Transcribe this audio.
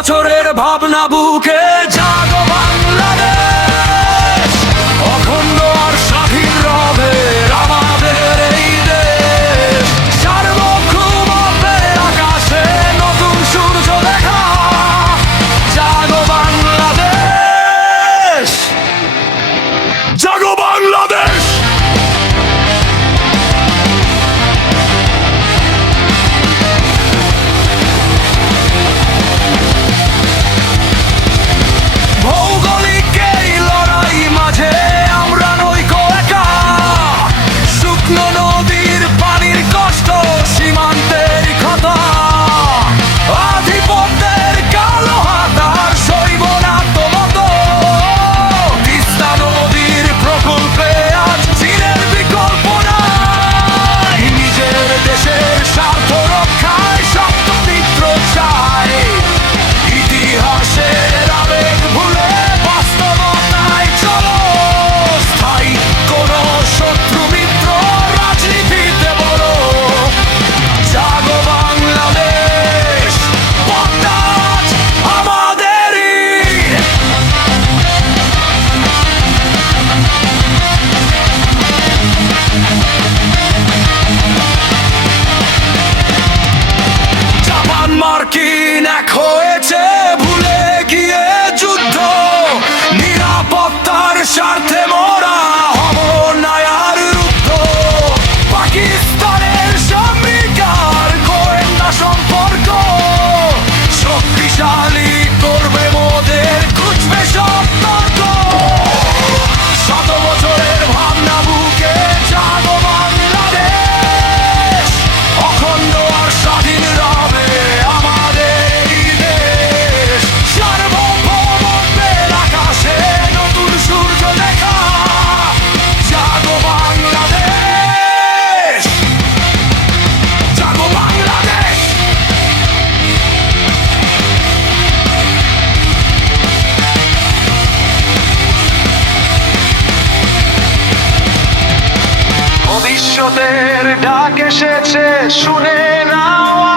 বছরের ভাবনা বুকে জাগো বাংলাদেশ, অখণ্ড আর স্বাধীন রবে আমাদের এই দেশ। সার্বভৌমত্বে আকাশে নতুন সূর্য দেখা, জাগো বাংলাদেশ, জাগো বাংলাদেশ। মার্কিন এক হয়েছে ভুলে গিয়ে যুদ্ধ, নিরাপত্তার স্বার্থে মোরা হব না আর রুদ্ধ। পাকিস্তানের সামরিকার গোয়েন্দা সম্পর্ক শক্তিশালী করবে মোদের, খুঁজবে সতর্ক। শত বছরের ভাবনা বুকে জাগো বাংলাদেশ, অখণ্ড আর স্বাধীন রবে ভবিষ্যতের ডাক এসেছে, শুনে নাও